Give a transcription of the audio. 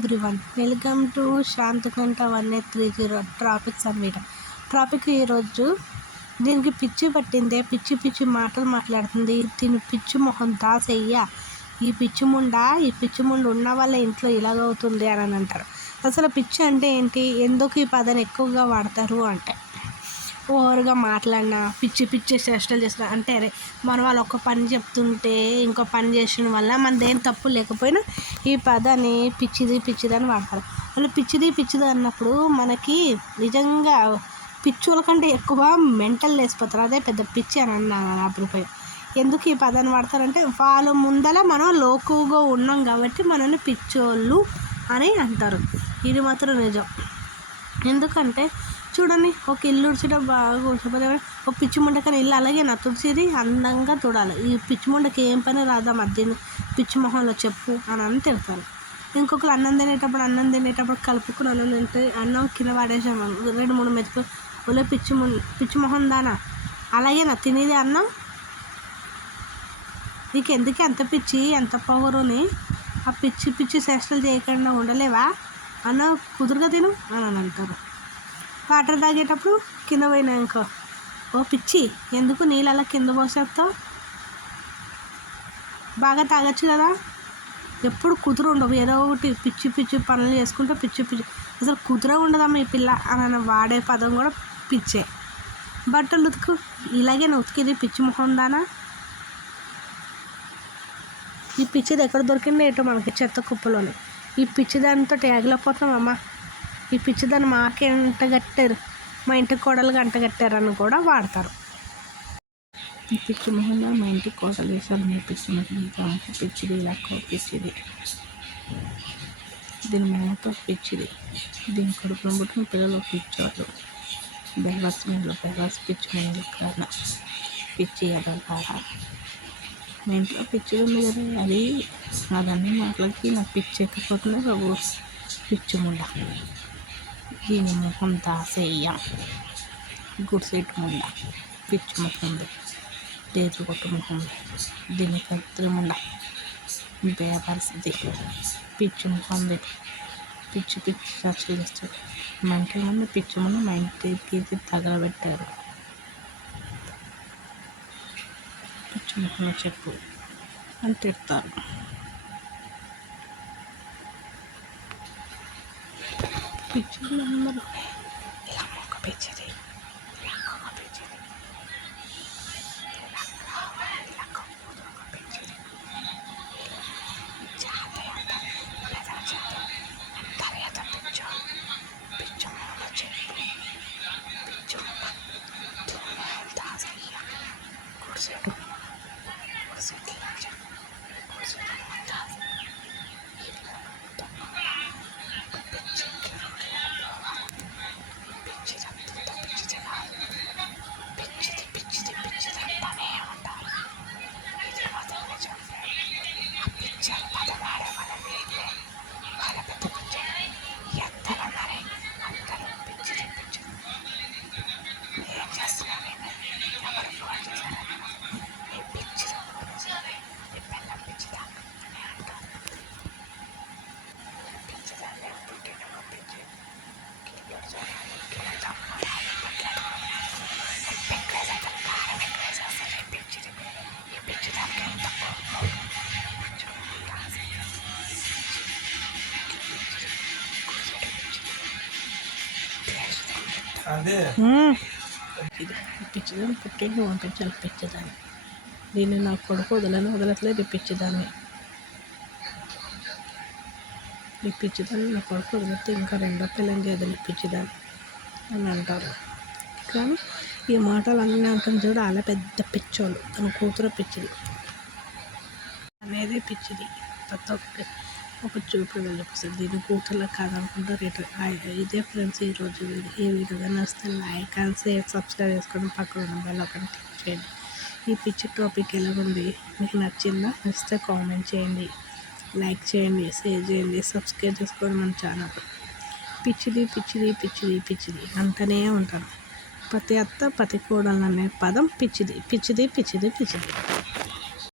Everyone, welcome to శాంతకంఠ 1830 traffics అన్నమాట. Traffic ఈరోజు దీనికి పిచ్చి పట్టిందే, పిచ్చి పిచ్చి మాటలు మాట్లాడుతుంది. దీని పిచ్చి మొహం దాసయ్య, ఈ పిచ్చి ముండ ఉన్న వాళ్ళ ఇంట్లో ఇలాగవుతుంది అని అంటారు. అసలు పిచ్చి అంటే ఏంటి, ఎందుకు ఈ పదాన్ని ఎక్కువగా వాడతారు అంటే, ఓవర్గా మాట్లాడినా పిచ్చి పిచ్చి చేష్టలు చేసిన అంటే, అరే మన వాళ్ళు ఒక పని చెప్తుంటే ఇంకో పని చేసిన వల్ల మనదేం తప్పు లేకపోయినా ఈ పదాన్ని పిచ్చిది అని వాడతారు. అలా పిచ్చిది అన్నప్పుడు మనకి నిజంగా పిచ్చుల కంటే ఎక్కువ మెంటల్ లేసిపోతారు. అదే పెద్ద పిచ్చి అని అన్నాను నా అభిప్రాయం. ఎందుకు ఈ పదాన్ని వాడతారంటే, వాళ్ళ ముందల మనం లోకుగా ఉన్నాం కాబట్టి మనల్ని పిచ్చోళ్ళు అని అంటారు. ఇది మాత్రం నిజం. ఎందుకంటే చూడండి, ఒక ఇల్లు ఉడిచడం బాగా ఊడ్చకపోతే ఒక పిచ్చి ముండకని ఇల్లు అలాగే నా తుడిచేది అందంగా చూడాలి. ఈ పిచ్చి ముండకి ఏం పని రాదా మధ్యన పిచ్చి మొహంలో చెప్పు అని తిడతారు. ఇంకొకరు అన్నం తినేటప్పుడు కలుపుకుని అన్నం తింటే అన్నం కింద పడేసాము 2-3 మెతుకు, ఒలే పిచ్చి మొహం దానా అలాగే నా తినేది అన్నం, నీకు ఎందుకే అంత పిచ్చి ఎంత పొగరుని, ఆ పిచ్చి చేష్టలు చేయకుండా ఉండలేవా అన్న, కుదురుగా తిను అని అంటారు. వాటర్ తాగేటప్పుడు కింద పోయినాక, ఓ పిచ్చి ఎందుకు నీళ్ళు అలా కింద పోసేస్తావు, బాగా తాగొచ్చు కదా, ఎప్పుడు కుదురు ఉండవు, ఏదో ఒకటి పిచ్చి పనులు చేసుకుంటూ పిచ్చి అసలు కుదుర ఉండదమ్మా ఈ పిల్ల అని వాడే పదం కూడా పిచ్చే. బట్టలు ఉతుకు, ఇలాగే ఉతికేది పిచ్చి మొహం దానా, ఈ పిచ్చిది ఎక్కడ దొరికిందో ఏటో మనకి చెత్త కుప్పలోని, ఈ పిచ్చిదానితో ట్యాగ్లపోతున్నామమ్మా, ఈ పిచ్చిదాన్ని మాకే అంటగట్టారు, మా ఇంటి కోడలుగా అంటగట్టారు అని కూడా వాడతారు. ఈ పిచ్చి మొహంగా మా ఇంటి కోడలు వేసారు, మీ పిచ్చిది లక్క పిచ్చిది, దీని మేనతో పిచ్చిది, దీని కొడుకును పుట్టిన పిల్లలు పిచ్చోళ్ళు, బెల్లాస్ పిచ్చి మొహలు కారణ పిచ్చి ఎదగాల. మా ఇంట్లో పిచ్చి ఉంది కదా, అదన్నీ మాటలకి నాకు పిచ్చి ఎక్కిపోతుంది బాబు. పిచ్చి ముండ, దీని మొహం దాసయ్య, గుడిసెట్టు ముండ, పిచ్చి మొహం డేట్లు కొట్టు మొహం, దీని కత్తిరి ముండ, బేపరిస్థితి, పిచ్చి మొహం, పిచ్చి చర్చలు చేస్తాడు. మా ఇంట్లో ఉన్న పిచ్చి ముందు మా ఇంటికి తగలబెట్టారు. పిచ్చి మొహంలో చెప్పు అని తిడతారు. పిచ్చిలు అందరూ ఇలా మొక్క పిచ్చిది, పిచ్చిదాన్ని పుట్టింటి పంపించాలి. పిచ్చిదాన్ని దీన్ని నా కొడుకు వదలట్లేదు. ఈ పిచ్చిదాన్ని నా కొడుకు వదిలితే ఇంకా రెండో పిల్లని చేయదని పిచ్చిదాన్ని అని అంటారు. కానీ ఈ మాటలు అన్నీ అంటుంది చూడ, అలా పెద్ద పిచ్చోళ్ళు, తన కూతురు పిచ్చిది అనేది పిచ్చిది. ఒక చూపుడు వెళ్ళిపోతుంది, దీని కూతుర్లో కాదనుకుంటారు. ఇదే ఫ్రెండ్స్ ఈరోజు ఈ వీడియో నచ్చితే లైక్ అండ్ షేర్, సబ్స్క్రైబ్ చేసుకొని పక్కన ఉన్న బెల్ ఐకాన్ క్లిక్ చేయండి. ఈ పిచ్చి టాపిక్ ఎలా ఉంది, మీకు నచ్చిందా? నచ్చితే కామెంట్ చేయండి, లైక్ చేయండి, షేర్ చేయండి, సబ్స్క్రైబ్ చేసుకోండి మన ఛానల్. పిచ్చిది అంటనే ఉంటారు. ప్రతి అత్త ప్రతి కోడలు అనే పదం పిచ్చిది.